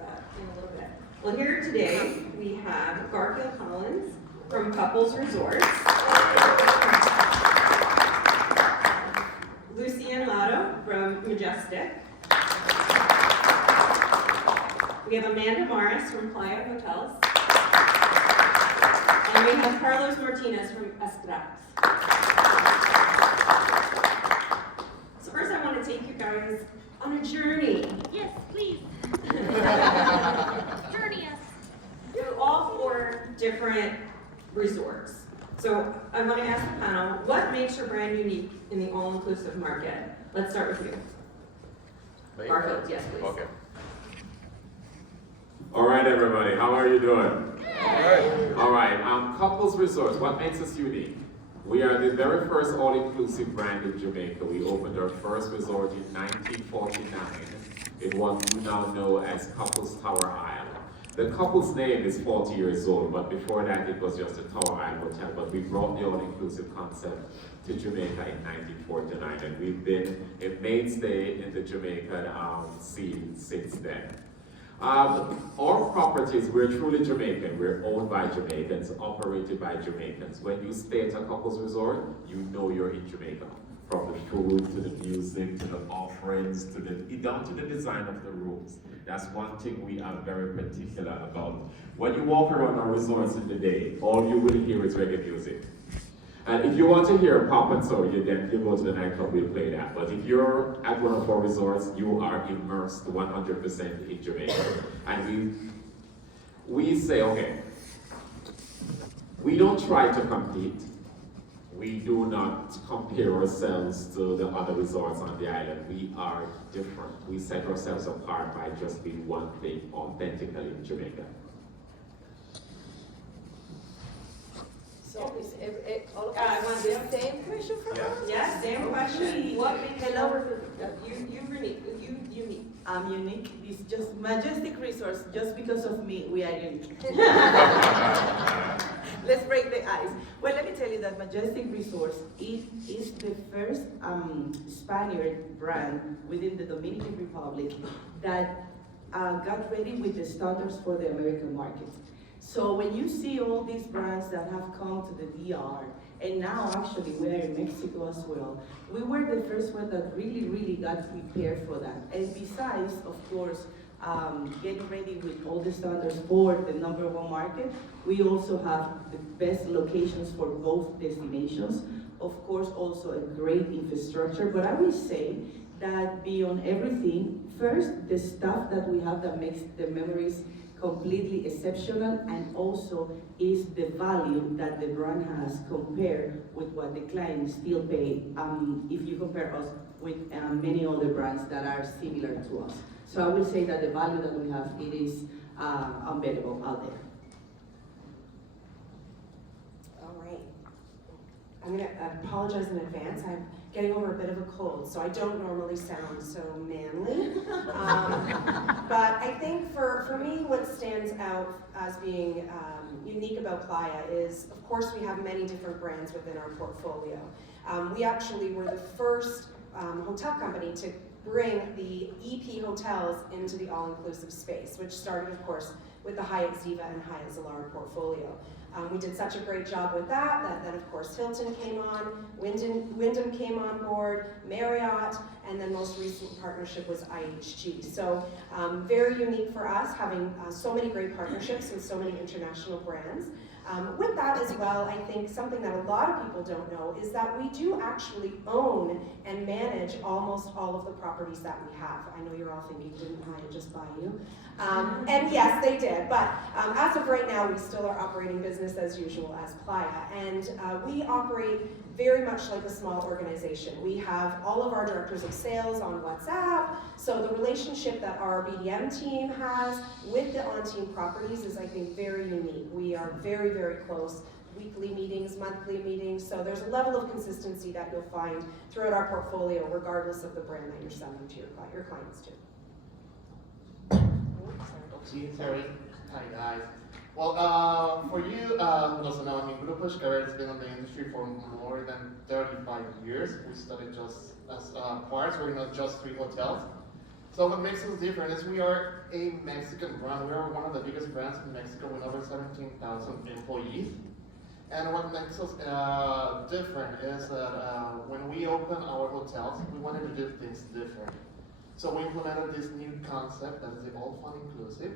that in a little bit. Well, here today we have Garfield Collins from Couples Resorts, Lucian Lotto from Majestic. We have Amanda Morris from Playa Hotels. And we have Carlos Martinez from Estrax. So first I want to take you guys on a journey. Yes, please. Journey us. To all 4 different resorts. So I want to ask the panel, what makes your brand unique in the all-inclusive market? Let's start with you. Garfield, yes, please. Okay. All right, everybody, how are you doing? Good. All right, Couples Resorts, what makes us unique? We are the very first all-inclusive brand in Jamaica. We opened our first resort in 1949 in what we now know as Couples Tower Isle. The couple's name is 40 years old, but before that it was just a Tower Isle hotel, but we brought the all-inclusive concept to Jamaica in 1949, and we've been a mainstay in the Jamaican scene since then. Our properties, we're truly Jamaican. We're owned by Jamaicans, operated by Jamaicans. When you stay at a couple's resort, you know you're in Jamaica. From the food, to the music, to the offerings, down to the design of the rooms. That's one thing we are very particular about. When you walk around our resorts in the day, all you will hear is reggae music. And if you want to hear pop and soul, you go to the nightclub, we'll play that. But if you're at one of our resorts, you are immersed 100% in Jamaica. And we say, okay, we don't try to compete. We do not compare ourselves to the other resorts on the island. We are different. We set ourselves apart by just being one thing authentically in Jamaica. So is all of I us want the same question from us? Yes, same question. What makes Hello. you unique? I'm unique. It's just Majestic Resorts. Just because of me, we are unique. Let's break the ice. Well, let me tell you that Majestic Resorts is the first Spaniard brand within the Dominican Republic that got ready with the standards for the American market. So when you see all these brands that have come to the DR, and now actually we're in Mexico as well, we were the first one that really got prepared for that. And besides, of course, getting ready with all the standards for the #1 market, we also have the best locations for both destinations. Of course, also a great infrastructure, but I will say that beyond everything, first, the staff that we have that makes the memories completely exceptional, and also is the value that the brand has compared with what the clients still pay if you compare us with many other brands that are similar to us. So I will say that the value that we have, it is unbeatable out there. All right. I'm going to apologize in advance. I'm getting over a bit of a cold, so I don't normally sound so manly. But I think for me, what stands out as being unique about Playa is, of course, we have many different brands within our portfolio. We actually were the first hotel company to bring the EP hotels into the all-inclusive space, which started, of course, with the Hyatt Ziva and Hyatt Zilara portfolio. We did such a great job with that then of course Hilton came on, Wyndham came on board, Marriott, and then most recent partnership was IHG. So very unique for us, having so many great partnerships with so many international brands. With that as well, I think something that a lot of people don't know is that we do actually own and manage almost all of the properties that we have. I know you're all thinking, didn't Hyatt just buy you? And yes, they did, but as of right now, we still are operating business as usual as Playa, and we operate very much like a small organization. We have all of our directors of sales on WhatsApp, so the relationship that our BDM team has with the on-team properties is, I think, very unique. We are very, very close. Weekly meetings, monthly meetings, so there's a level of consistency that you'll find throughout our portfolio, regardless of the brand that you're selling to your clients to. Terry. Hi guys. Well, for you who doesn't know, I mean, Grupo Escaber has been in the industry for more than 35 years. We started just as parts, we're not just 3 hotels. So what makes us different is we are a Mexican brand. We are one of the biggest brands in Mexico with over 17,000 employees. And what makes us different is that when we open our hotels, we wanted to do things different. So we implemented this new concept that is the all fun inclusive.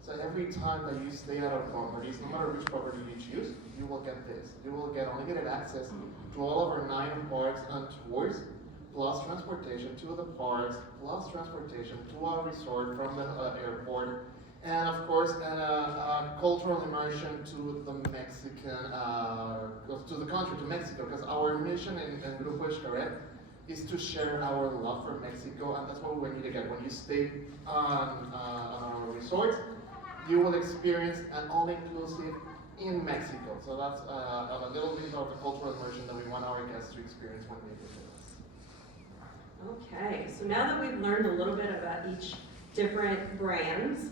So every time that you stay at our properties, no matter which property you choose, you will get this. You will get unlimited access to all of our 9 parks and tours, plus transportation to the parks, plus transportation to our resort from the airport, and of course, a cultural immersion to the Mexican, to the country, to Mexico, because our mission in Grupo Xcaret is to share our love for Mexico, and that's what we want you to get. When you stay on our resorts, you will experience an all-inclusive in Mexico. So that's a little bit of the cultural immersion that we want our guests to experience when they visit us. Okay, so now that we've learned a little bit about each different brands,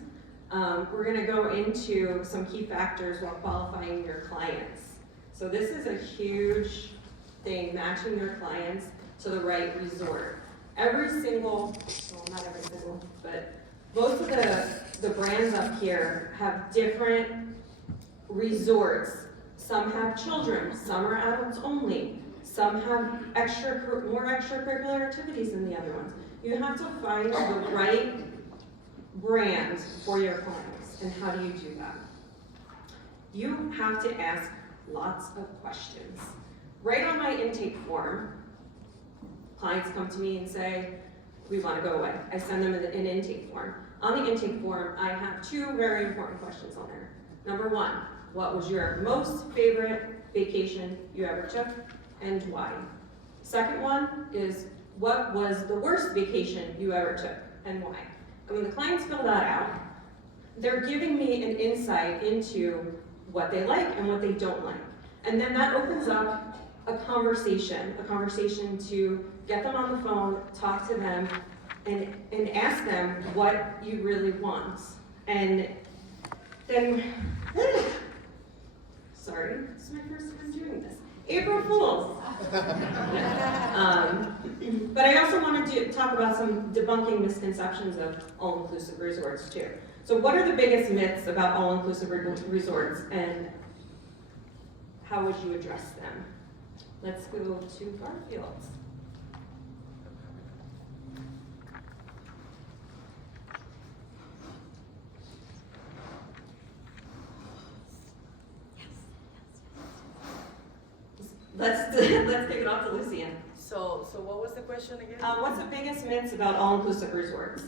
we're going to go into some key factors while qualifying your clients. So this is a huge thing, matching your clients to the right resort. Every single, well, not every single, but most of the brands up here have different resorts. Some have children, some are adults only, some have more extracurricular activities than the other ones. You have to find the right brand for your clients. And how do you do that? You have to ask lots of questions. Right on my intake form, clients come to me and say, we want to go away. I send them an intake form. On the intake form, I have 2 very important questions on there. Number 1, what was your most favorite vacation you ever took and why? Second one is, what was the worst vacation you ever took and why? And when the clients fill that out, they're giving me an insight into what they like and what they don't like. And then that opens up a conversation to get them on the phone, talk to them, and ask them what you really want. And then, sorry, this is my first time doing this. April Fools. But I also wanted to talk about some debunking misconceptions of all-inclusive resorts too. So what are the biggest myths about all-inclusive resorts and how would you address them? Let's go to Garfield. Let's kick it off to Lucian. So what was the question again? What's the biggest myths about all-inclusive resorts?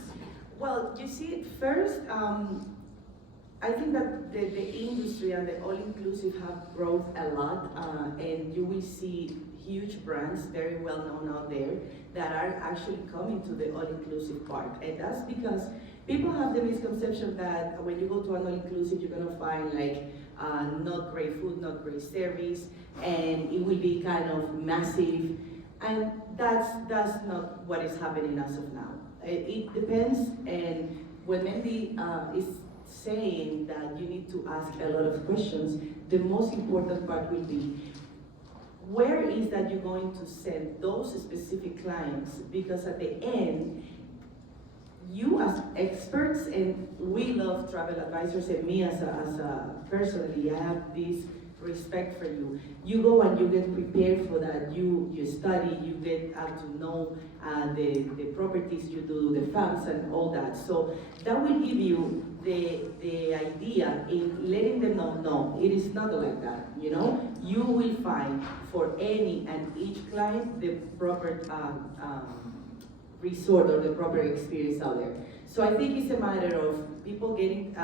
Well, you see, first, I think that the industry and the all-inclusive have growth a lot, and you will see huge brands, very well known out there, that are actually coming to the all-inclusive part. And that's because people have the misconception that when you go to an all-inclusive, you're gonna find like not great food, not great service, and it will be kind of massive. And that's not what is happening as of now. It depends, and when Mandy is saying that you need to ask a lot of questions, the most important part will be, where is that you're going to send those specific clients? Because at the end, you as experts, and we love travel advisors, and me as a personally, I have this respect for you. You go and you get prepared for that. You study, you get to know the properties you do, the funds and all that. So that will give you the idea in letting them know, no, it is not like that, you know? You will find for any and each client the proper resort or the proper experience out there. So I think it's a matter of people getting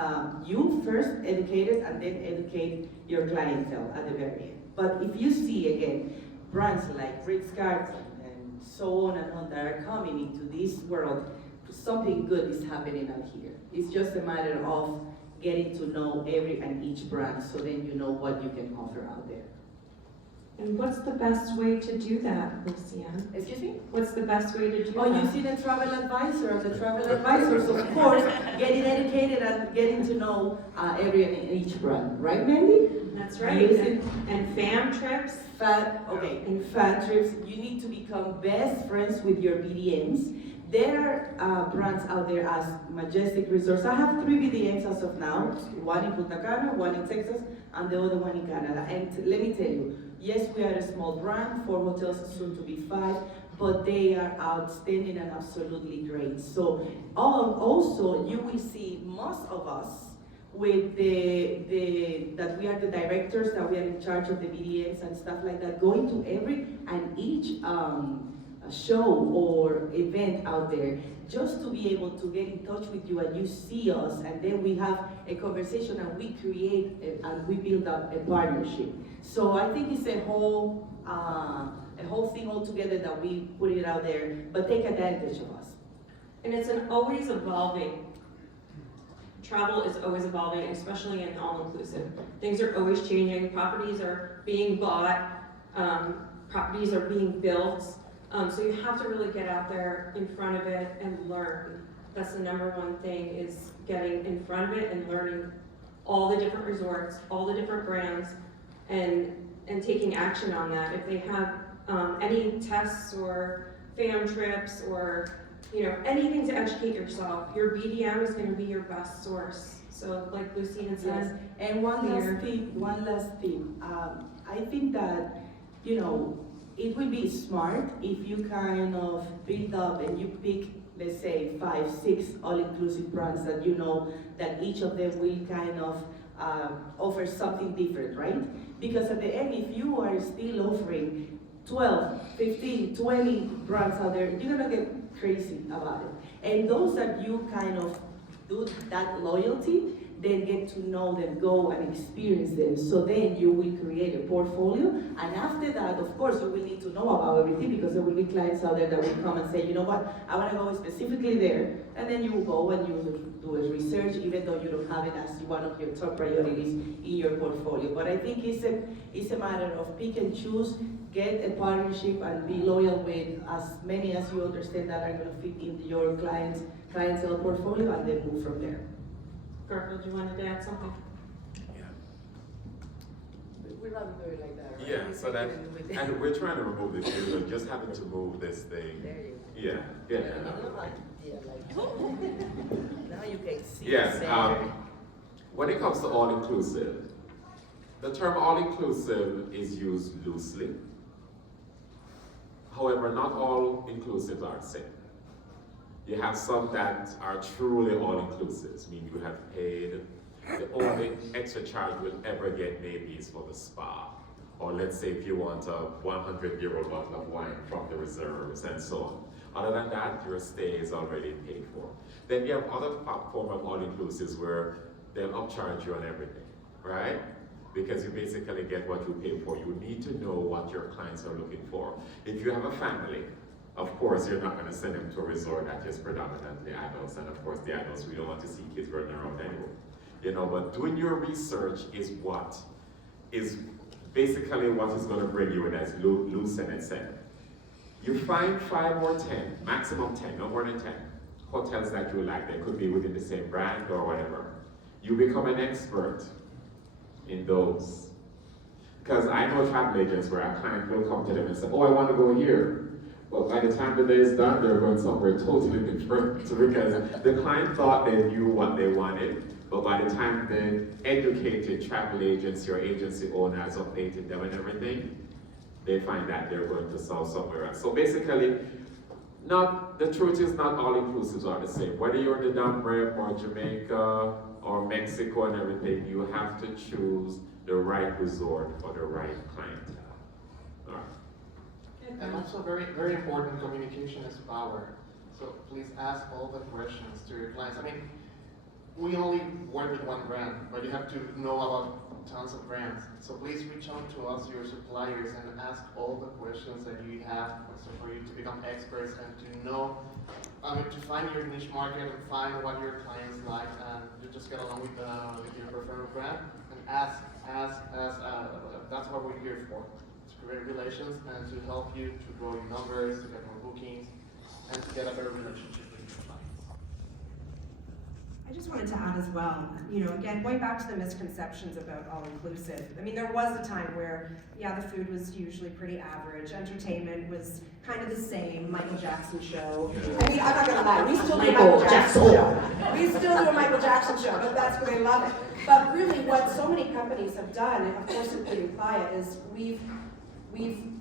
you first educated and then educate your clientele at the very end. But if you see again brands like Ritz-Carlton and so on and on that are coming into this world, something good is happening out here. It's just a matter of getting to know every and each brand, so then you know what you can offer out there. And what's the best way to do that, Lucian? Excuse me? What's the best way to do Oh, that? you see the travel advisor. The travel advisors, of course, getting educated and getting to know every and each brand. Right, Mandy? That's right. And fam trips. In fat trips, you need to become best friends with your BDMs. There are brands out there as Majestic Resorts. I have 3 BDMs as of now, one in Punta Cana, one in Texas, and the other one in Canada. And let me tell you, yes, we are a small brand, 4 hotels, soon to be 5, but they are outstanding and absolutely great. So also, you will see most of us with that we are the directors, that we are in charge of the BDMs and stuff like that, going to every and each show or event out there, just to be able to get in touch with you and you see us, and then we have a conversation and we create and we build up a partnership. So I think it's a whole thing altogether that we put it out there, but take advantage of us. And it's an always evolving. Travel is always evolving, especially in all-inclusive. Things are always changing. Properties are being bought. Properties are being built. So you have to really get out there in front of it and learn. That's the #1 thing, is getting in front of it and learning all the different resorts, all the different brands, and taking action on that. If they have any tests or fam trips or anything to educate yourself, your BDM is going to be your best source. So like Lucina says, Yes. And one last thing. I think that, it will be smart if you kind of build up and you pick, let's say, 5, 6 all-inclusive brands that you know that each of them will kind of offer something different, right? Because at the end, if you are still offering 12, 15, 20 brands out there, you're gonna get crazy about it. And those that you kind of do that loyalty, then get to know them, go and experience them. So then you will create a portfolio. And after that, of course, you will need to know about everything, because there will be clients out there that will come and say, you know what, I want to go specifically there. And then you will go and you will do a research, even though you don't have it as one of your top priorities in your portfolio. But I think it's a matter of pick and choose, get a partnership, and be loyal with as many as you understand that are going to fit into your clientele portfolio, and then move from there. Garfield, you wanted to add something? Yeah. We'd rather do it like that, right? Yeah, so that, and we're trying to remove this, we're just having to move this thing. There you Yeah, go. yeah. Yeah, like, now you can see. Yes, the center. when it comes to all-inclusive, the term all-inclusive is used loosely. However, not all inclusives are the same. You have some that are truly all-inclusive, meaning you have paid, the only extra charge you'll ever get maybe is for the spa. Or let's say if you want a 100-euro bottle of wine from the reserves and so on. Other than that, your stay is already paid for. Then you have other form of all-inclusives where they'll upcharge you on everything, right? Because you basically get what you pay for. You need to know what your clients are looking for. If you have a family, of course, you're not going to send them to a resort that is predominantly adults, and of course, the adults, we don't want to see kids running around anyway. But doing your research is what is basically what is going to bring you in, as Lucina said. You find 5 or 10, maximum 10, no more than 10, hotels that you like. They could be within the same brand or whatever. You become an expert in those. Because I know travel agents where a client will come to them and say, oh, I want to go here. But by the time the day is done, they're going somewhere totally different, because the client thought they knew what they wanted, but by the time the educated travel agents, your agency owners updated them and everything, they find that they're going to sell somewhere else. So basically, the truth is not all inclusives are the same. Whether you're in the Dom Rep or Jamaica or Mexico and everything, you have to choose the right resort for the right clientele. All right. And also very, very important, communication is power. So please ask all the questions to your clients. I mean, we only work with one brand, but you have to know about tons of brands. So please reach out to us, your suppliers, and ask all the questions that you have, so for you to become experts and to know, to find your niche market and find what your clients like, and to just get along with your preferred brand and ask. That's what we're here for. To create relations and to help you to grow your numbers, to get more bookings, and to get a better relationship with your clients. I just just wanted to add as well, you know, again, going back to the misconceptions about all-inclusive. I mean, there was a time where, yeah, the food was usually pretty average, entertainment was kind of the same, Michael Jackson show. I mean, I'm not gonna lie, we still do a Michael Jackson show. We still do a Michael Jackson show, but that's where they love it. But really, what so many companies have done, and of course including Playa, is we've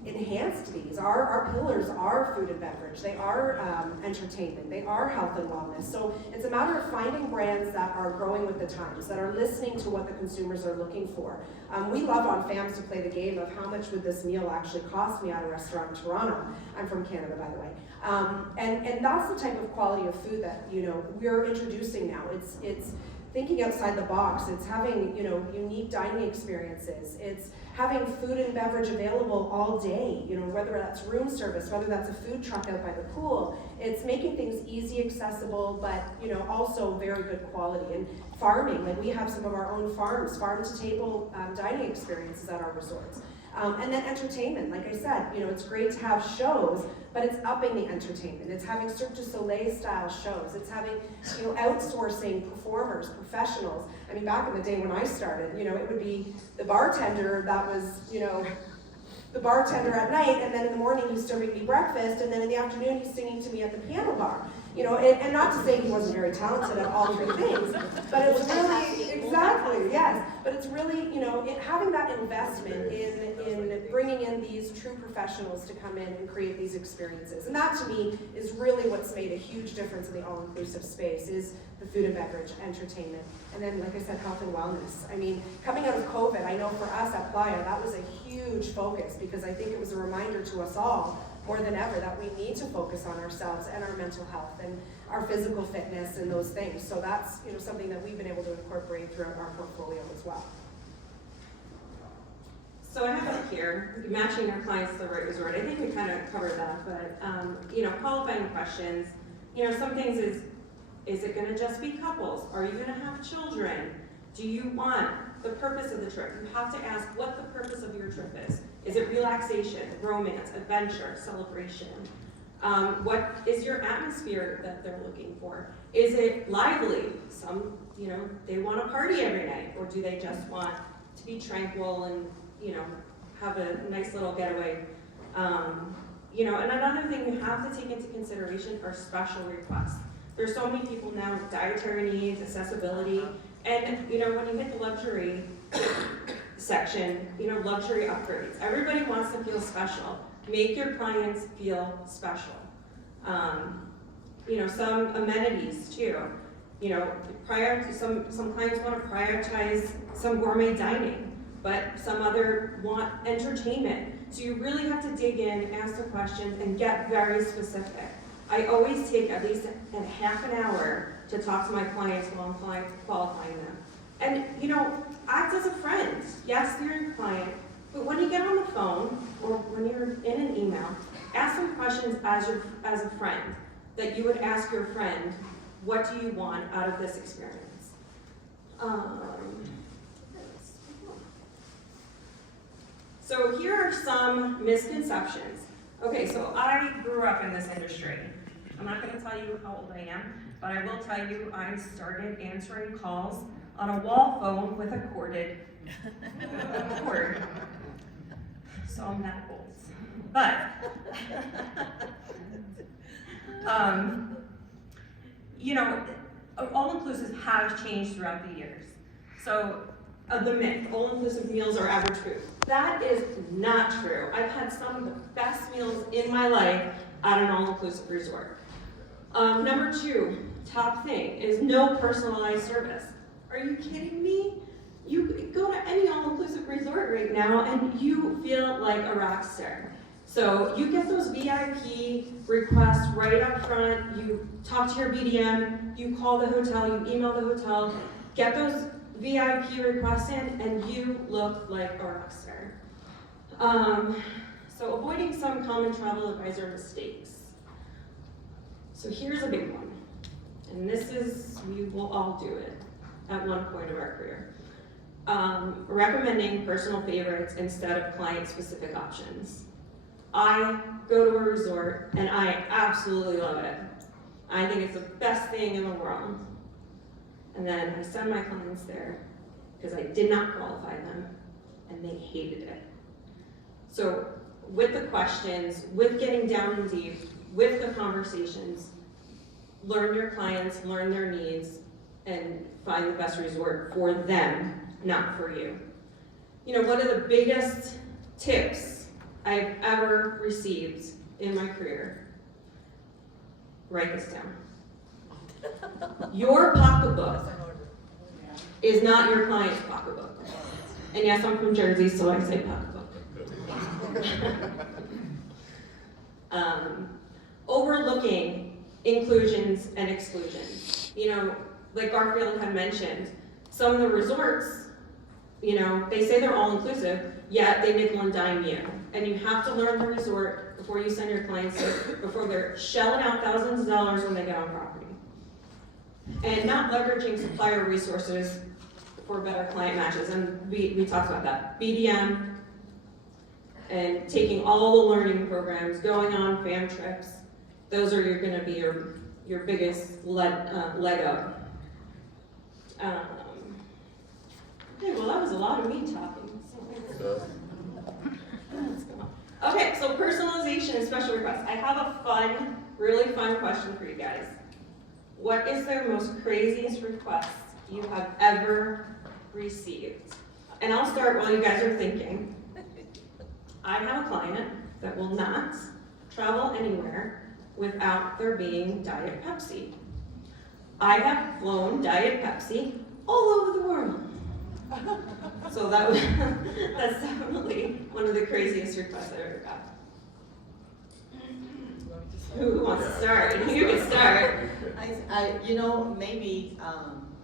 enhanced these. Our pillars are food and beverage, they are entertainment, they are health and wellness. So it's a matter of finding brands that are growing with the times, that are listening to what the consumers are looking for. We love on FAMS to play the game of how much would this meal actually cost me at a restaurant in Toronto. I'm from Canada, by the way. And that's the type of quality of food that, you know, we're introducing now. It's thinking outside the box. It's having, you know, unique dining experiences. It's having food and beverage available all day, you know, whether that's room service, whether that's a food truck out by the pool. It's making things easy, accessible, but, you know, also very good quality. And farming, like we have some of our own farms, farm-to-table dining experiences at our resorts. And then entertainment, like I said, you know, it's great to have shows, but it's upping the entertainment. It's having Cirque du Soleil style shows. It's having, you know, outsourcing performers, professionals. I mean, back in the day when I started, you know, it would be the bartender that was, you know, the bartender at night, and then in the morning he's serving me breakfast, and then in the afternoon he's singing to me at the piano bar. You know, and not to say he wasn't very talented at all three things, but it was really, exactly, yes. But it's really, you know, having that investment in bringing in these true professionals to come in and create these experiences. And that to me is really what's made a huge difference in the all-inclusive space, is the food and beverage, entertainment, and then, like I said, health and wellness. I mean, coming out of COVID, I know for us at Playa, that was a huge focus, because I think it was a reminder to us all more than ever that we need to focus on ourselves and our mental health and our physical fitness and those things. So that's, you know, something that we've been able to incorporate throughout our portfolio as well. So I have up here, matching our clients to the right resort. I think we kind of covered that, but, you know, qualifying questions. You know, some things is it gonna just be couples? Are you gonna have children? Do you want the purpose of the trip? You have to ask what the purpose of your trip is. Is it relaxation, romance, adventure, celebration? What is your atmosphere that they're looking for? Is it lively? Some, you know, they want to party every night, or do they just want to be tranquil and, you know, have a nice little getaway? You know, and another thing you have to take into consideration are special requests. There's so many people now with dietary needs, accessibility, and, you know, when you hit the luxury section, you know, luxury upgrades. Everybody wants to feel special. Make your clients feel special. You know, some amenities too. You know, some clients want to prioritize some gourmet dining, but some other want entertainment. So you really have to dig in, ask the questions, and get very specific. I always take at least a half an hour to talk to my clients while I'm qualifying them. And, you know, act as a friend. Yes, you're your client, but when you get on the phone or when you're in an email, ask some questions as a friend that you would ask your friend, what do you want out of this experience? So here are some misconceptions. Okay, so I grew up in this industry. I'm not going to tell you how old I am, but I will tell you I started answering calls on a wall phone with a corded cord. So I'm that old. But, you know, all-inclusives have changed throughout the years. So, the myth, all-inclusive meals are average food. That is not true. I've had some of the best meals in my life at an all-inclusive resort. Number two, top thing, is no personalized service. Are you kidding me? You go to any all-inclusive resort right now and you feel like a rock star. So you get those VIP requests right up front, you talk to your BDM, you call the hotel, you email the hotel, get those VIP requests in, and you look like a rock star. So avoiding some common travel advisor mistakes. So here's a big one, and this is, we will all do it at one point of our career. Recommending personal favorites instead of client-specific options. I go to a resort and I absolutely love it. I think it's the best thing in the world. And then I send my clients there because I did not qualify them, and they hated it. So with the questions, with getting down and deep, with the conversations, learn your clients, learn their needs, and find the best resort for them, not for you. You know, one of the biggest tips I've ever received in my career, write this down. Your pocketbook is not your client's pocketbook. And yes, I'm from Jersey, so I say pocketbook. Overlooking inclusions and exclusions. You know, like Garfield had mentioned, some of the resorts, you know, they say they're all inclusive, yet they nickel and dime you. And you have to learn the resort before you send your clients there, before they're shelling out thousands of dollars when they get on property. And not leveraging supplier resources for better client matches. And we talked about that. BDM, and taking all the learning programs, going on fam trips. Those are going to be your biggest leg up. Okay, well that was a lot of me talking. Okay, so personalization and special requests. I have a fun, really fun question for you guys. What is the most craziest request you have ever received? And I'll start while you guys are thinking. I have a client that will not travel anywhere without there being Diet Pepsi. I have flown Diet Pepsi all over the world. So that's definitely one of the craziest requests I ever got. Who wants to start? You can start. You know, maybe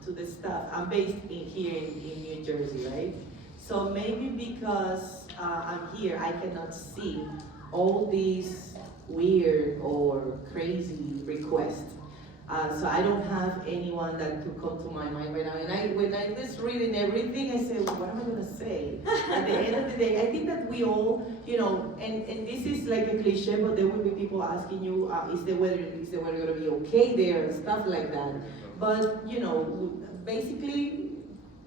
to the stuff, I'm based here in New Jersey, right? So maybe because I'm here, I cannot see all these weird or crazy requests. So I don't have anyone that could come to my mind right now. And when I was reading everything, I said, well, what am I gonna say? At the end of the day, I think that we all, you know, and this is like a cliche, but there will be people asking you, is the weather gonna be okay there and stuff like that. But you know, basically,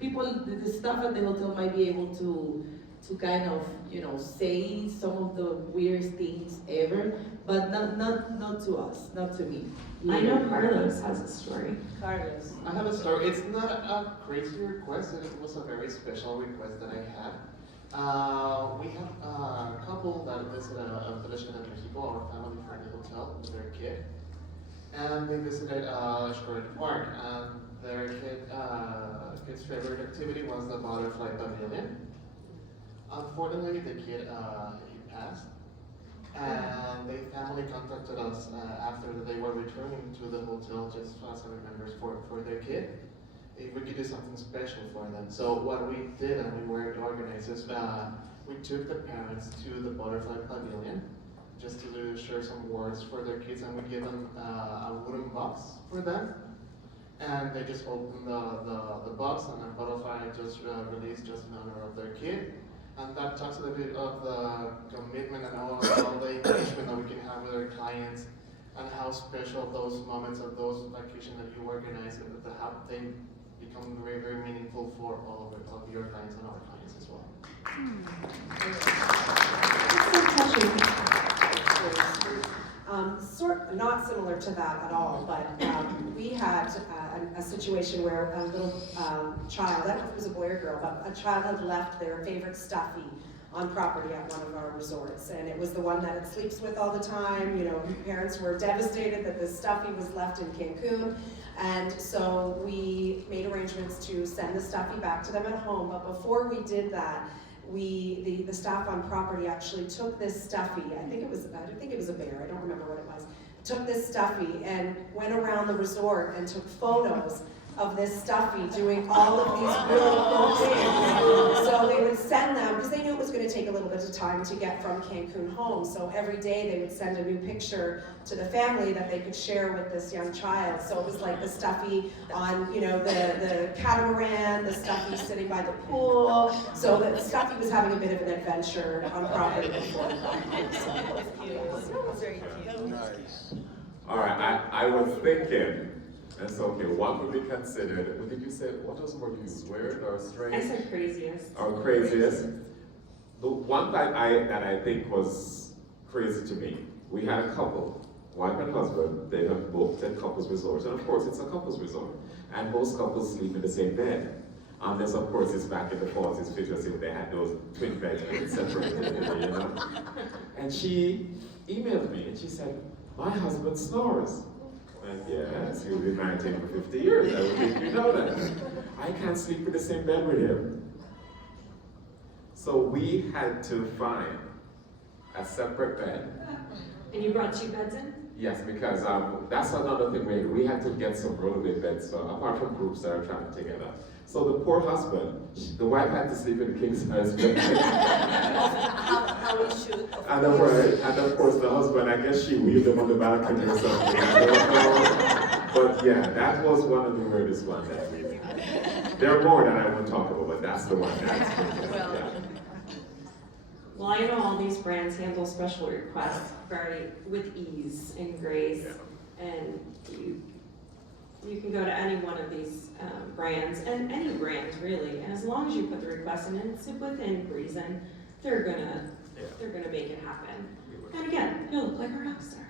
people, the staff at the hotel might be able to kind of, you know, say some of the weirdest things ever, but not to us, not to me. I know Carlos has a story. Carlos. I have a story. It's not a crazy request, it was a very special request that I had. We have a couple that visited a village in Mexico, our family friendly hotel with their kid. And they visited Shore Park, and their kid's favorite activity was the butterfly pavilion. Unfortunately, the kid he passed, and the family contacted us after they were returning to the hotel just as remembers for their kid, if we could do something special for them. So what we did, and we were organized, is we took the parents to the butterfly pavilion just to share some words for their kids, and we gave them a wooden box for them. And they just opened the box, and a butterfly just released just in honor of their kid. And that talks a little bit of the commitment and all the engagement that we can have with our clients, and how special those moments of those vacations that you organize, and how they become very, very meaningful for all of your clients and our clients as well. Not similar to that at all, but we had a situation where a little child, I don't know if it was a boy or girl, but a child had left their favorite stuffy on property at one of our resorts, and it was the one that it sleeps with all the time. You know, parents were devastated that the stuffy was left in Cancun, and so we made arrangements to send the stuffy back to them at home. But before we did that, the staff on property actually took this stuffy, I think it was a bear, I don't remember what it was, took this stuffy and went around the resort and took photos of this stuffy doing all of these really cool things. So they would send them, because they knew it was going to take a little bit of time to get from Cancun home, so every day they would send a new picture to the family that they could share with this young child. So it was like the stuffy on, you know, the catamaran, the stuffy sitting by the pool, so the stuffy was having a bit of an adventure on property before. That was very cute. All right, I was thinking, That's okay. What would be considered, what did you say, what was the word you used? Weird or I strange? said craziest. Or craziest? The one that I think was crazy to me, we had a couple, wife and husband, they have booked at couples resorts, and of course it's a couples resort. And most couples sleep in the same bed. Unless, of course, it's back in the 40s, 50s, if they had those twin beds and separated, you know. And she emailed me and she said, my husband snores. And yes, you've been married to him for 50 years, I would think you know that. I can't sleep in the same bed with him. So we had to find a separate bed. And you brought 2 beds in? Yes, because that's another thing we had to get some rollerblade beds, apart from groups that are traveling together. So the poor husband, the wife had to sleep in the king size bed. How we should. And of course the husband, I guess she wheeled him on the balcony or something. I don't know. But yeah, that was one of the weirdest ones that we did. There are more that I won't talk about, but that's the one that's yeah. Well, I know all these brands handle special requests with ease and grace, and you can go to any one of these brands, and any brand really, and as long as you put the request in and it's within reason, they're gonna make it happen. And again, you'll look like a rock star.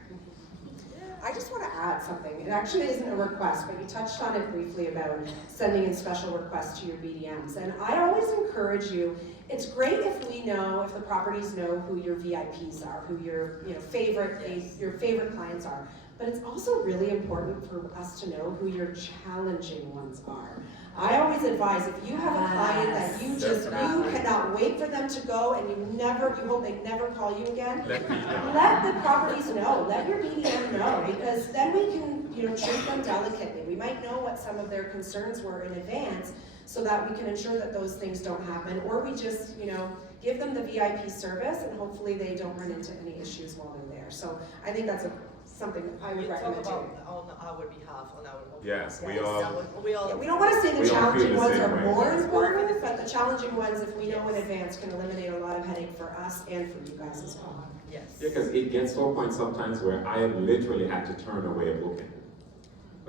I just want to add something. It actually isn't a request, but you touched on it briefly about sending in special requests to your BDMs. And I always encourage you, it's great if we know, if the properties know who your VIPs are, who your favorite clients are. But it's also really important for us to know who your challenging ones are. I always advise, if you have a client that you cannot wait for them to go and you hope they never call you again, let the properties know, let your BDM know, because then we can, treat them delicately. We might know what some of their concerns were in advance so that we can ensure that those things don't happen, or we just, give them the VIP service and hopefully they don't run into any issues while they're there. So I think that's something that I would recommend talk doing. about on our behalf, on our own. Yes, we Yes. all. Yeah, we don't want to say the We all challenging feel the ones same are way. more important, but the challenging ones, if we know in advance, can eliminate a lot of headache for us and for you guys as well. Yes. Yeah, because it gets to a point sometimes where I literally had to turn away a booking.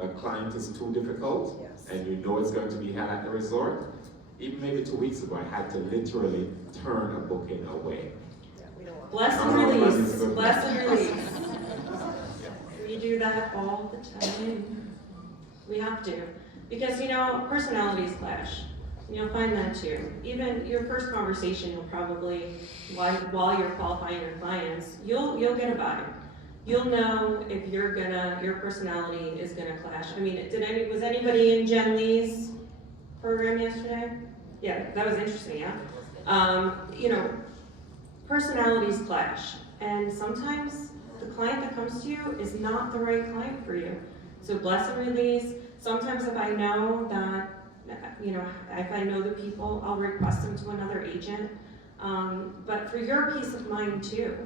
A client is too difficult, Yes. and you know it's going to be held at the resort. Even maybe 2 weeks ago, I had to literally turn a booking away. Yeah, we don't want. Bless and release, bless and release. We do that all the time. We have to. Because, personalities clash. And you'll find that too. Even your first conversation, you'll probably, while you're qualifying your clients, you'll get a vibe. You'll know if your personality is gonna clash. I mean, was anybody in Jen Lee's program yesterday? Yeah, that was interesting, yeah? Personalities clash. And sometimes the client that comes to you is not the right client for you. So bless and release. Sometimes if I know that, if I know the people, I'll request them to another agent. But for your peace of mind too,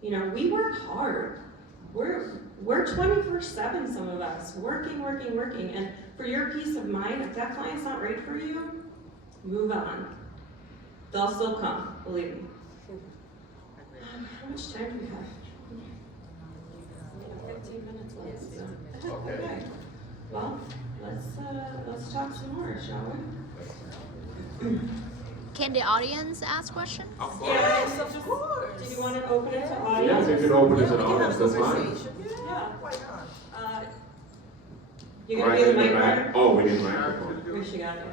we work hard. We're 24/7, some of us, working. And for your peace of mind, if that client's not right for you, move on. They'll still come, believe me. How much time do we have? We have 15 minutes left. So. Okay. Well, let's talk some more, shall we? Can the audience ask questions? Of course. Yes, Of course. Do you want to open it to Yes, audience? you can open it to Yeah, the we can audience, have that's fine. conversation. Yeah, why not? You gonna Right be the in the mic back. runner? Oh, we need a microphone. Where she got it?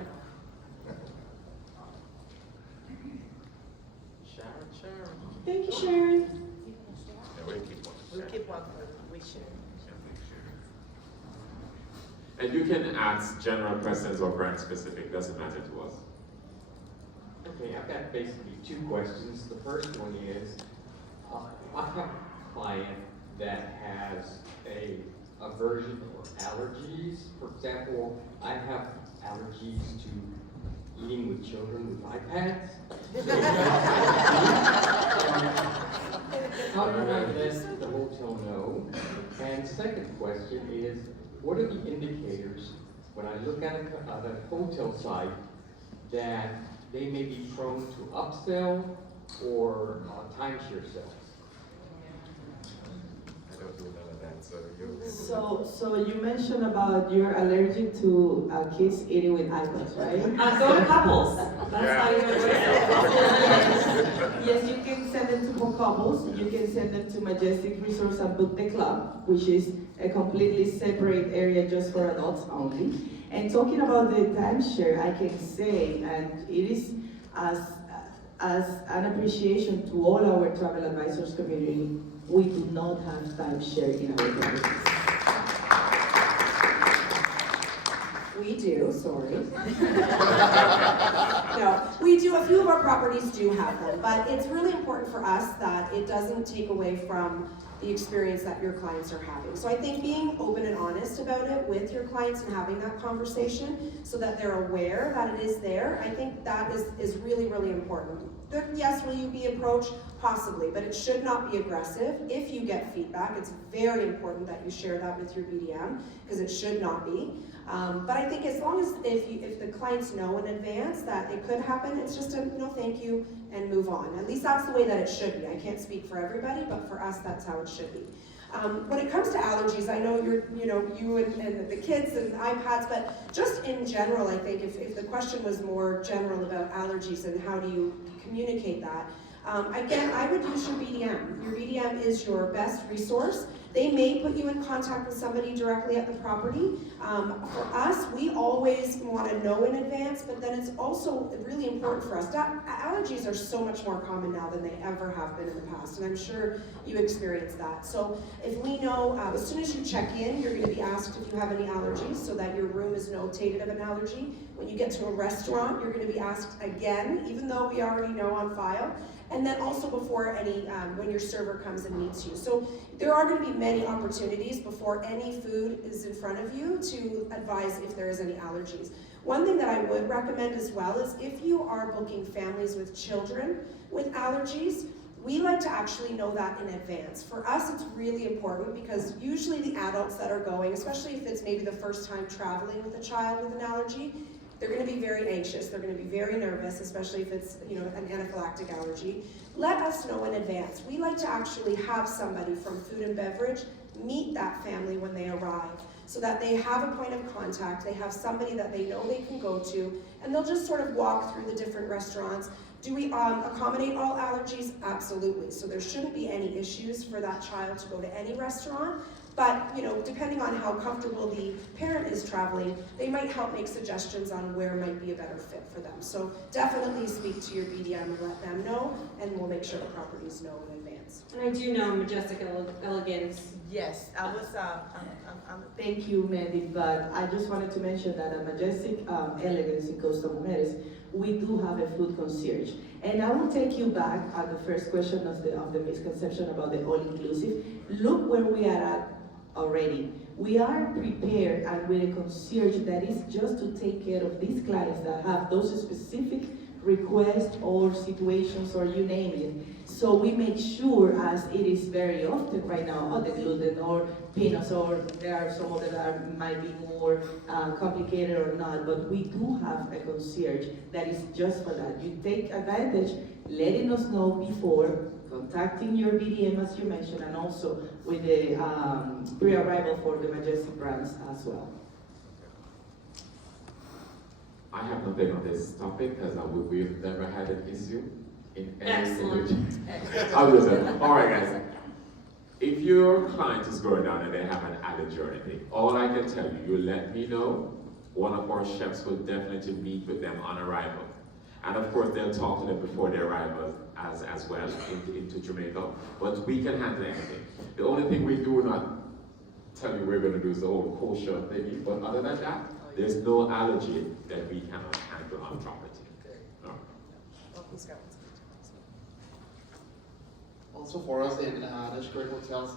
Sharon. Thank you, Sharon. Yeah, we'll keep one. We'll keep one for we share. And you can ask general questions or brand specific, doesn't matter to us. Okay, I've got basically 2 questions. The first one is, I have a client that has a aversion or allergies. For example, I have allergies to eating with children with iPads. How do I let the hotel know? And second question is, what are the indicators when I look at a hotel site that they may be prone to upsell or timeshare sales? I don't do none of that. answer you. So you mentioned about you're allergic to kids eating with iPads, right? Go to couples. That's Yeah. how you do it. Yes, you can send them to couples. You can send them to Majestic Resource and Book the Club, which is a completely separate area just for adults only. And talking about the timeshare, I can say, and it is as an appreciation to all our travel advisors community, we do not have timeshare in our properties. We do, sorry. No, we do, a few of our properties do have them, but it's really important for us that it doesn't take away from the experience that your clients are having. So I think being open and honest about it with your clients and having that conversation so that they're aware that it is there, I think that is really, really important. Yes, will you be approached? Possibly, but it should not be aggressive. If you get feedback, it's very important that you share that with your BDM, because it should not be. But I think as long as if the clients know in advance that it could happen, it's just a no thank you and move on. At least that's the way that it should be. I can't speak for everybody, but for us, that's how it should be. When it comes to allergies, I know you and the kids and iPads, but just in general, I think if the question was more general about allergies and how do you communicate that, again, I would use your BDM. Your BDM is your best resource. They may put you in contact with somebody directly at the property. For us, we always want to know in advance, but then it's also really important for us. Allergies are so much more common now than they ever have been in the past, and I'm sure you experienced that. So if we know, as soon as you check in, you're going to be asked if you have any allergies, so that your room is notated of an allergy. When you get to a restaurant, you're going to be asked again, even though we already know on file. And then also before when your server comes and meets you. So there are going to be many opportunities before any food is in front of you to advise if there is any allergies. One thing that I would recommend as well is if you are booking families with children with allergies, we like to actually know that in advance. For us, it's really important because usually the adults that are going, especially if it's maybe the first time traveling with a child with an allergy, they're going to be very anxious, they're going to be very nervous, especially if it's an anaphylactic allergy. Let us know in advance. We like to actually have somebody from food and beverage meet that family when they arrive so that they have a point of contact, they have somebody that they know they can go to, and they'll just sort of walk through the different restaurants. Do we accommodate all allergies? Absolutely. So there shouldn't be any issues for that child to go to any restaurant. But, depending on how comfortable the parent is traveling, they might help make suggestions on where might be a better fit for them. So definitely speak to your BDM and let them know, and we'll make sure the properties know in advance. And I do know Majestic Elegance. Yes, I was, Thank you, Mandy, but I just wanted to mention that at Majestic Elegance in Costa Mujeres, we do have a food concierge. And I will take you back at the first question of the misconception about the all-inclusive. Look where we are at already. We are prepared and with a concierge that is just to take care of these clients that have those specific requests or situations or you name it. So we make sure, as it is very often right now, the gluten or peanuts, or there are some of them that might be more complicated or not, but we do have a concierge that is just for that. You take advantage, letting us know before, contacting your BDM as you mentioned, and also with the pre-arrival for the Majestic brands as well. I have nothing on this topic because we've never had an issue in any Excellent. situation. All right, guys. If your client is going down and they have an allergy or anything, all I can tell you, you let me know. One of our chefs will definitely meet with them on arrival. And of course, they'll talk to them before they arrive as well into Jamaica. But we can handle anything. The only thing we do not tell you we're going to do is the whole kosher thingy. But other than that, there's no allergy that we cannot handle on property. No. Also for us in the great hotels,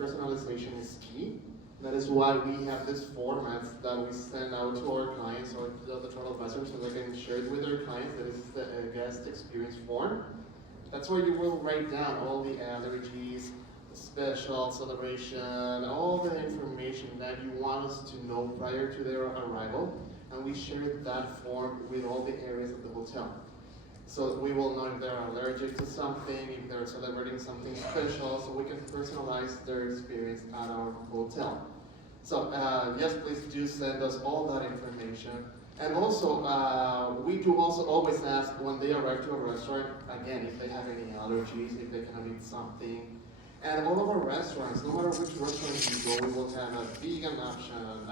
personalization is key. That is why we have this format that we send out to our clients or to the travel advisors so they can share it with their clients. That is the guest experience form. That's where you will write down all the allergies, the special celebration, all the information that you want us to know prior to their arrival. And we share that form with all the areas of the hotel. So we will know if they're allergic to something, if they're celebrating something special, so we can personalize their experience at our hotel. So yes, please do send us all that information. And also, we do also always ask when they arrive to a restaurant, again, if they have any allergies, if they cannot eat something. And all of our restaurants, no matter which restaurant you go, we will have a vegan option,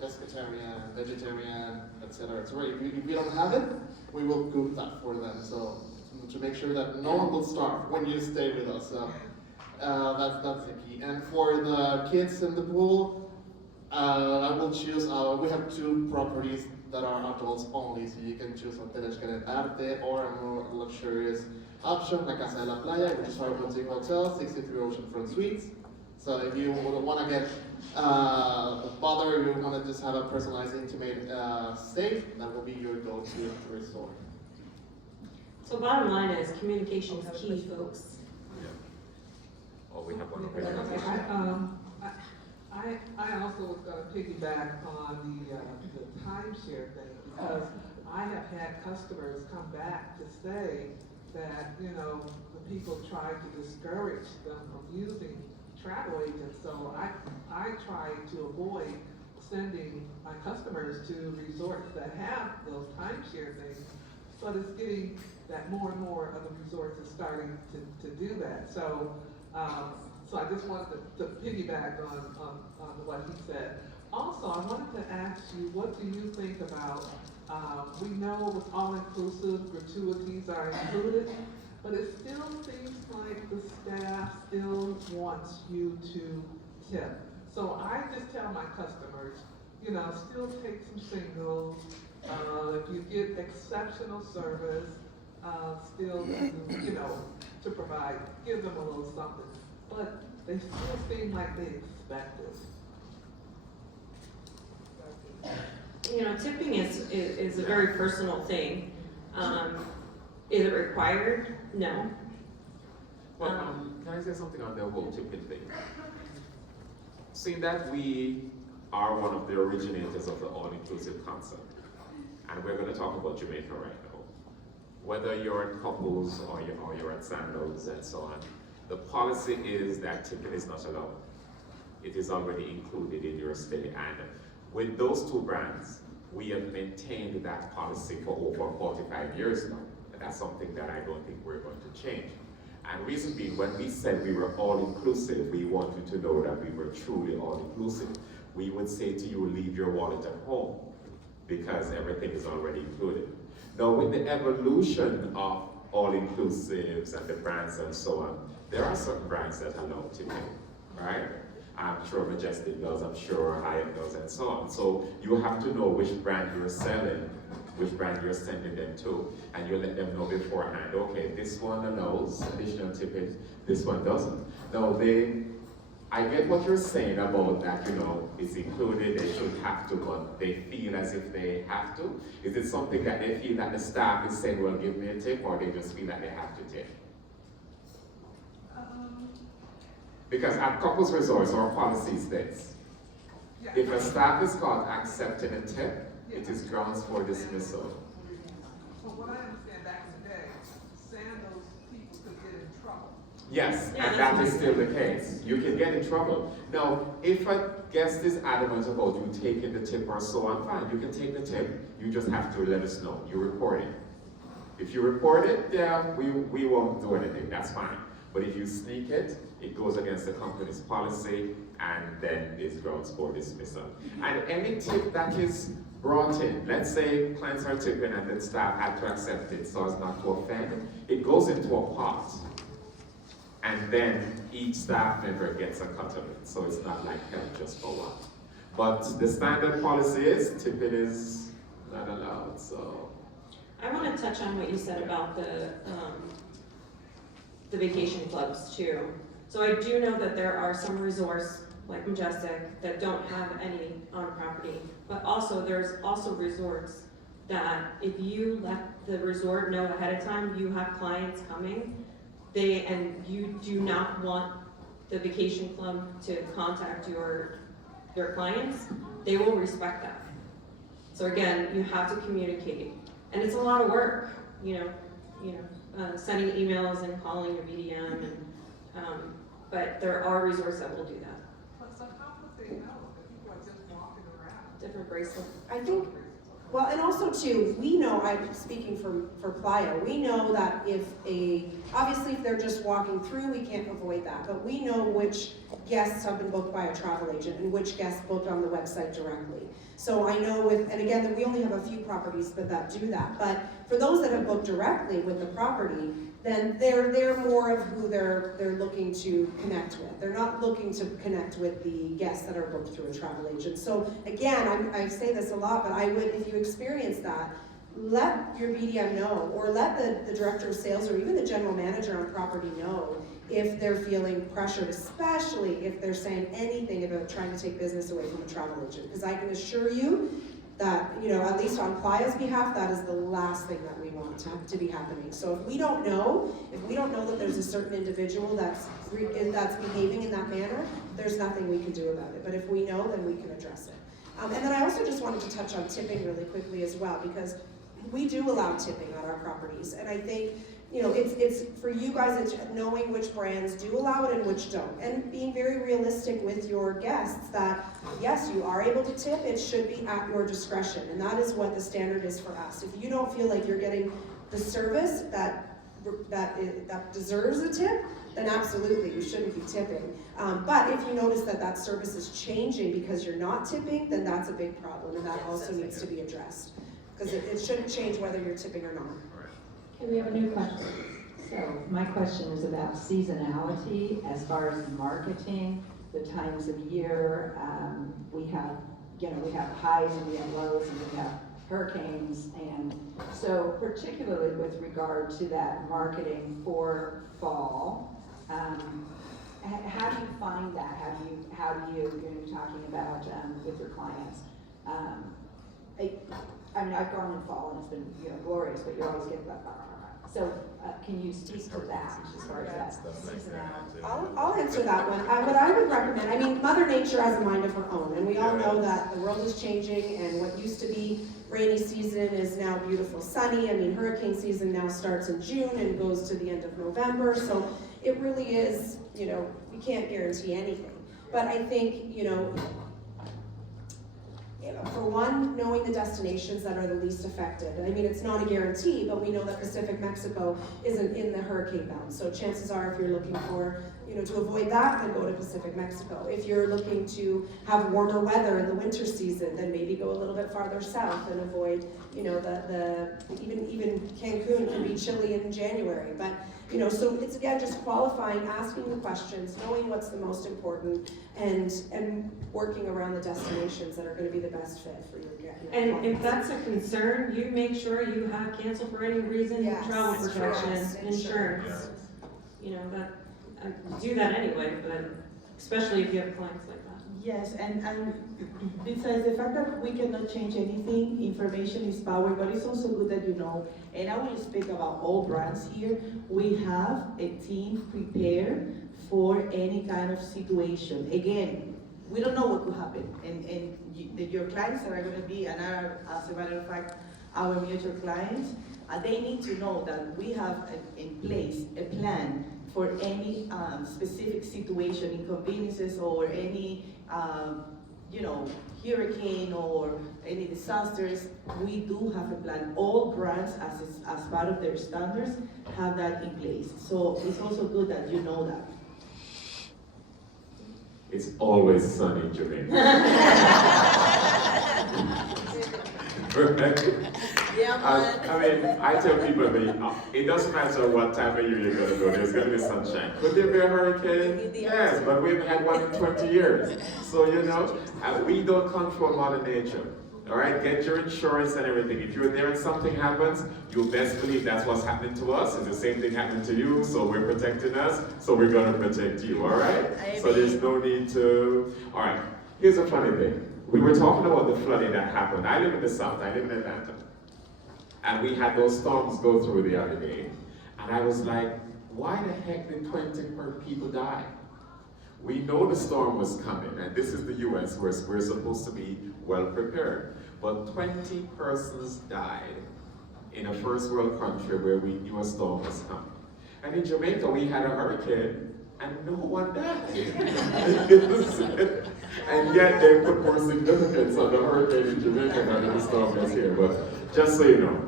pescatarian, vegetarian, etc. So if we don't have it, we will cook that for them. So to make sure that no one will starve when you stay with us. So that's the key. And for the kids in the pool, I will choose, we have 2 properties that are adults only, so you can choose Hoteles Cadet Arte or a more luxurious option, like Casa de la Playa, which is our boutique hotel, 63 oceanfront suites. So if you want to get bothered, you want to just have a personalized, intimate stay, that will be your go-to resort. So bottom line is communication is key, folks. Yeah. Oh, we have one more Okay. question. I also was gonna piggyback on the timeshare thing, because I have had customers come back to say that, you know, the people try to discourage them from using travel agents, so I try to avoid sending my customers to resorts that have those timeshare things, but it's getting that more and more of the resorts are starting to do that, so I just wanted to piggyback on what he said. Also, I wanted to ask you, what do you think about, we know with all-inclusive, gratuities are included, but it still seems like the staff still wants you to tip. So I just tell my customers, you know, still take some singles, if you get exceptional service, still, you know, to provide, give them a little something. But they still seem like they expect it. You know, tipping is a very personal thing. Is it required? No. Well, can I say something on the whole tipping thing? Seeing that we are one of the originators of the all-inclusive concept, and we're going to talk about Jamaica right now. Whether you're at Couples or you're at Sandals and so on, the policy is that tipping is not allowed. It is already included in your stay, and with those 2 brands, we have maintained that policy for over 45 years now. And that's something that I don't think we're going to change. And reason being, when we said we were all-inclusive, we want you to know that we were truly all-inclusive. We would say to you, leave your wallet at home, because everything is already included. Now, with the evolution of all-inclusives and the brands and so on, there are certain brands that allow tipping, right? I'm sure Majestic does, I'm sure Hyatt does, and so on. So you have to know which brand you're selling, which brand you're sending them to, and you let them know beforehand, okay, this one allows additional tipping, this one doesn't. Now, I get what you're saying about that, you know, it's included, they should have to, but they feel as if they have to. Is it something that they feel that the staff is saying, well, give me a tip, or they just feel that they have to tip? Because at Couples Resorts, our policy states, if a staff is caught accepting a tip, it is grounds for dismissal. So what I understand back in the day, Sandals people could get in trouble. Yes, Yeah, and that is still the case. You can get in trouble. Now, if a guest is adamant about you taking the tip or so on, fine, you can take the tip. You just have to let us know. You report it. If you report it, yeah, we won't do anything, that's fine. But if you sneak it, it goes against the company's policy, and then it's grounds for dismissal. And any tip that is brought in, let's say clients are tipping and the staff had to accept it so as not to offend, it goes into a pot. And then each staff member gets a cut of it, so it's not like help just for one. But the standard policy is tipping is not allowed, so. I want to touch on what you said about the vacation clubs too. So I do know that there are some resorts like Majestic that don't have any on property, but also there's also resorts that if you let the resort know ahead of time you have clients coming, and you do not want the vacation club to contact their clients, they will respect that. So again, you have to communicate, and it's a lot of work, you know. sending emails and calling your BDM, and but there are resorts that will do that. So how would they know that people are just walking around? Different bracelets. I think, well, and also too, we know, I'm speaking for Playa, we know that obviously if they're just walking through, we can't avoid that, but we know which guests have been booked by a travel agent and which guests booked on the website directly. So I know and again, we only have a few properties that do that, but for those that have booked directly with the property, then they're more of who they're looking to connect with. They're not looking to connect with the guests that are booked through a travel agent. So again, I say this a lot, but I would, if you experience that, let your BDM know, or let the director of sales or even the general manager on property know if they're feeling pressured, especially if they're saying anything about trying to take business away from a travel agent. Because I can assure you that, at least on Playa's behalf, that is the last thing that we want to be happening. So if we don't know that there's a certain individual that's behaving in that manner, there's nothing we can do about it. But if we know, then we can address it. And then I also just wanted to touch on tipping really quickly as well, because we do allow tipping on our properties. And I think, it's for you guys, it's knowing which brands do allow it and which don't. And being very realistic with your guests that, yes, you are able to tip, it should be at your discretion. And that is what the standard is for us. If you don't feel like you're getting the service that deserves a tip, then absolutely, you shouldn't be tipping. But if you notice that service is changing because you're not tipping, then that's a big problem, and that also needs to be addressed. Because it shouldn't change whether you're tipping or not. Okay, we have a new question. So my question is about seasonality as far as marketing, the times of year. We have highs and we have lows, and we have hurricanes, and so particularly with regard to that marketing for fall, how do you find that? How do you you're talking about with your clients? I've gone in fall and it's been glorious, but you always get that. So can you speak to that as far as that seasonality? I'll answer that one. What I would recommend, Mother Nature has a mind of her own, and we all know that the world is changing, and what used to be rainy season is now beautiful sunny. Hurricane season now starts in June and goes to the end of November, so it really is, we can't guarantee anything. But I think, for one, knowing the destinations that are the least affected. It's not a guarantee, but we know that Pacific Mexico isn't in the hurricane bound. So chances are, if you're looking for, to avoid that, then go to Pacific Mexico. If you're looking to have warmer weather in the winter season, then maybe go a little bit farther south and avoid, even Cancun can be chilly in January. But, so it's again just qualifying, asking the questions, knowing what's the most important, and working around the destinations that are going to be the best fit for your guest. And if that's a concern, you make sure you have canceled for any reason, travel protection, insurance. Do that anyway, but especially if you have clients like that. Yes, and besides the fact that we cannot change anything, information is power, but it's also good that and I will speak about all brands here, we have a team prepared for any kind of situation. Again, we don't know what could happen, and your clients that are going to be, and are, as a matter of fact, our mutual clients, they need to know that we have in place a plan for any specific situation, inconveniences, or any hurricane or any disasters. We do have a plan. All brands, as part of their standards, have that in place. So it's also good that you know that. It's always sunny in Jamaica. I tell people, it doesn't matter what time of year you're going to go, there's going to be sunshine. Could there be a hurricane? Yes, but we haven't had one in 20 years. So, we don't control Mother Nature. All right, get your insurance and everything. If you're there and something happens, you best believe that's what's happening to us. It's the same thing happening to you, so we're protecting us, so we're going to protect you, all right? So there's no need to... All right, here's a funny thing. We were talking about the flooding that happened. I live in the South, I live in Atlanta. And we had those storms go through the other day. And I was like, why the heck did 20 people die? We know the storm was coming, and this is the US, where we're supposed to be well prepared. But 20 persons died in a first world country where we knew a storm was coming. And in Jamaica, we had a hurricane, and no one died. And yet they put more significance on the hurricane in Jamaica than the storm was here. But just so you know,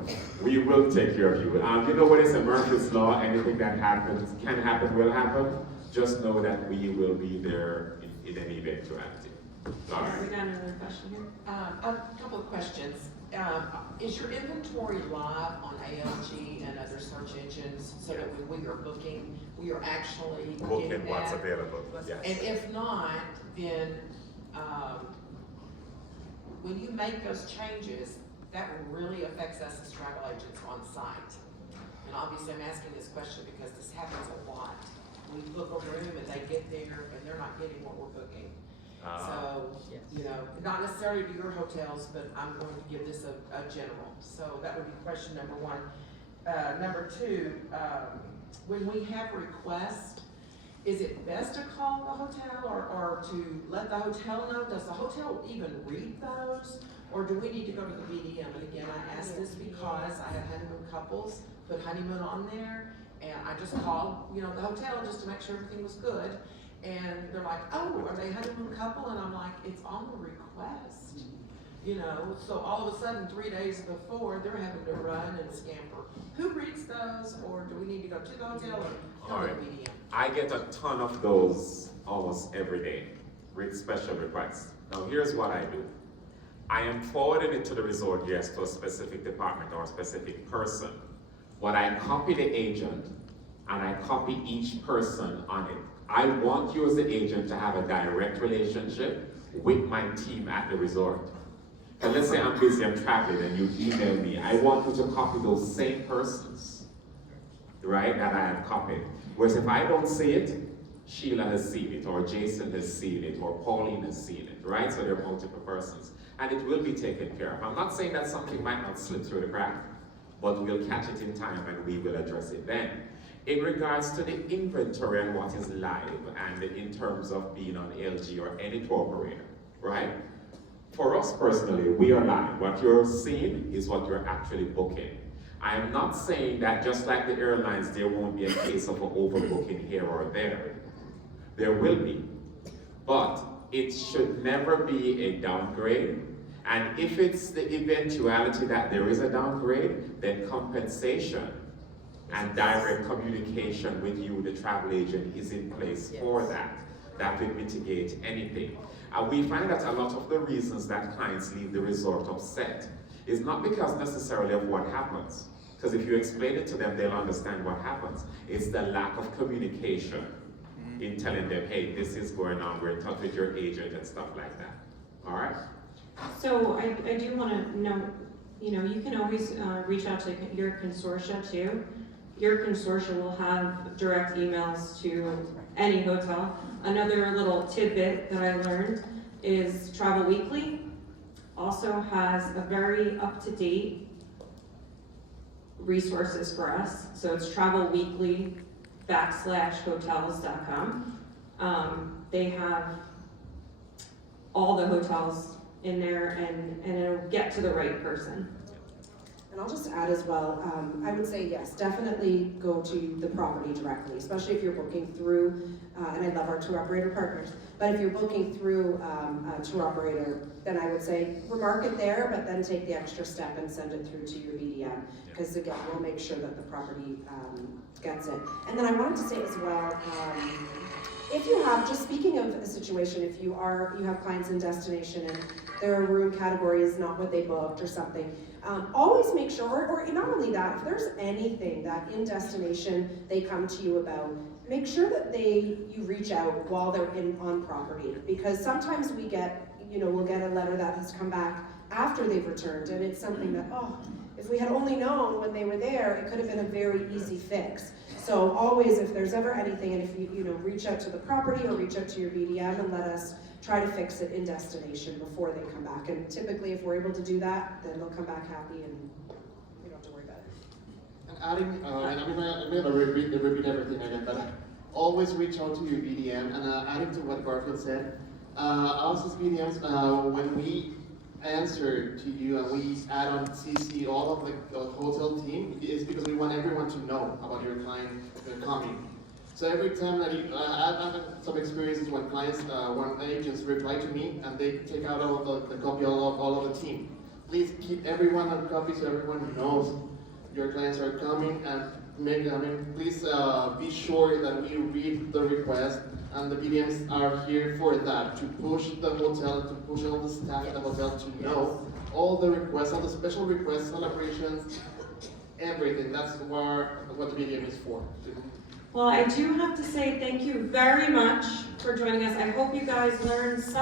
we will take care of you. You know what is a Murphy's Law? Anything that happens, can happen, will happen. Just know that we will be there in any eventuality. All right, we got another question here. A couple of questions. Is your inventory live on ALG and other search engines so that when we are booking, we are actually Booking getting what's that? available, yes. And if not, then when you make those changes, that really affects us as travel agents on site. And obviously I'm asking this question because this happens a lot. We book a room and they get there and they're not getting what we're booking. So, you know, not necessarily to your hotels, but I'm going to give this a general. So that would be question number one. Number two, when we have requests, is it best to call the hotel or to let the hotel know? Does the hotel even read those? Or do we need to go to the BDM? And again, I ask this because I have honeymoon couples put honeymoon on there, and I just called, you know, the hotel just to make sure everything was good. And they're like, oh, are they a honeymoon couple? And I'm like, it's on the request. You know, so all of a sudden, 3 days before, they're having to run and scamper. Who reads those, or do we need to go to the hotel or go to the BDM? I get a ton of those almost every day with special requests. Now here's what I do. I am forwarding it to the resort, yes, to a specific department or a specific person. But I copy the agent and I copy each person on it. I want you as the agent to have a direct relationship with my team at the resort. And let's say I'm busy, I'm traveling, and you email me. I want you to copy those same persons, right, that I have copied. Whereas if I don't see it, Sheila has seen it, or Jason has seen it, or Pauline has seen it, right? So there are multiple persons. And it will be taken care of. I'm not saying that something might not slip through the crack, but we'll catch it in time and we will address it then. In regards to the inventory and what is live, and in terms of being on LG or any tour operator, right? For us personally, we are live. What you're seeing is what you're actually booking. I am not saying that just like the airlines, there won't be a case of an overbooking here or there. There will be. But it should never be a downgrade. And if it's the eventuality that there is a downgrade, then compensation and direct communication with you, the travel agent, is in place for that. That will mitigate anything. And we find that a lot of the reasons that clients leave the resort upset is not because necessarily of what happens. Because if you explain it to them, they'll understand what happens. It's the lack of communication in telling them, hey, this is going on, we're in touch with your agent and stuff like that. All right? So I do want to know, you know, you can always reach out to your consortia too. Your consortia will have direct emails to any hotel. Another little tidbit that I learned is Travel Weekly also has a very up-to-date resources for us. So it's travelweekly.hotels.com. They have all the hotels in there, and it'll get to the right person. And I'll just add as well, I would say yes, definitely go to the property directly, especially if you're booking through, and I love our tour operator partners, but if you're booking through a tour operator, then I would say remark it there, but then take the extra step and send it through to your BDM, because again, we'll make sure that the property gets it. And then I wanted to say as well, if you have, just speaking of a situation, if you have clients in destination and their room category is not what they booked or something, always make sure, or not only that, if there's anything that in destination they come to you about, make sure that you reach out while they're on property, because sometimes we'll get a letter that has come back after they've returned, and it's something that, if we had only known when they were there, it could have been a very easy fix. So always, if there's ever anything, and if you reach out to the property or reach out to your BDM and let us try to fix it in destination before they come back. And typically, if we're able to do that, then they'll come back happy and we don't have to worry about it. And adding, and I'm gonna repeat everything again, but always reach out to your BDM. And adding to what Garfield said, us as BDMs, when we answer to you and we add on CC all of the hotel team is because we want everyone to know about your client coming. So every time that I've had some experiences when clients, when agents reply to me and they take out all of the copy all of the team. Please keep everyone on copy so everyone knows your clients are coming and please be sure that we read the request, and the BDMs are here for that, to push the hotel, to push all the staff at the hotel to know all the requests, all the special requests, celebrations, everything. That's what the BDM is for. Well, I do have to say thank you very much for joining us. I hope you guys learned some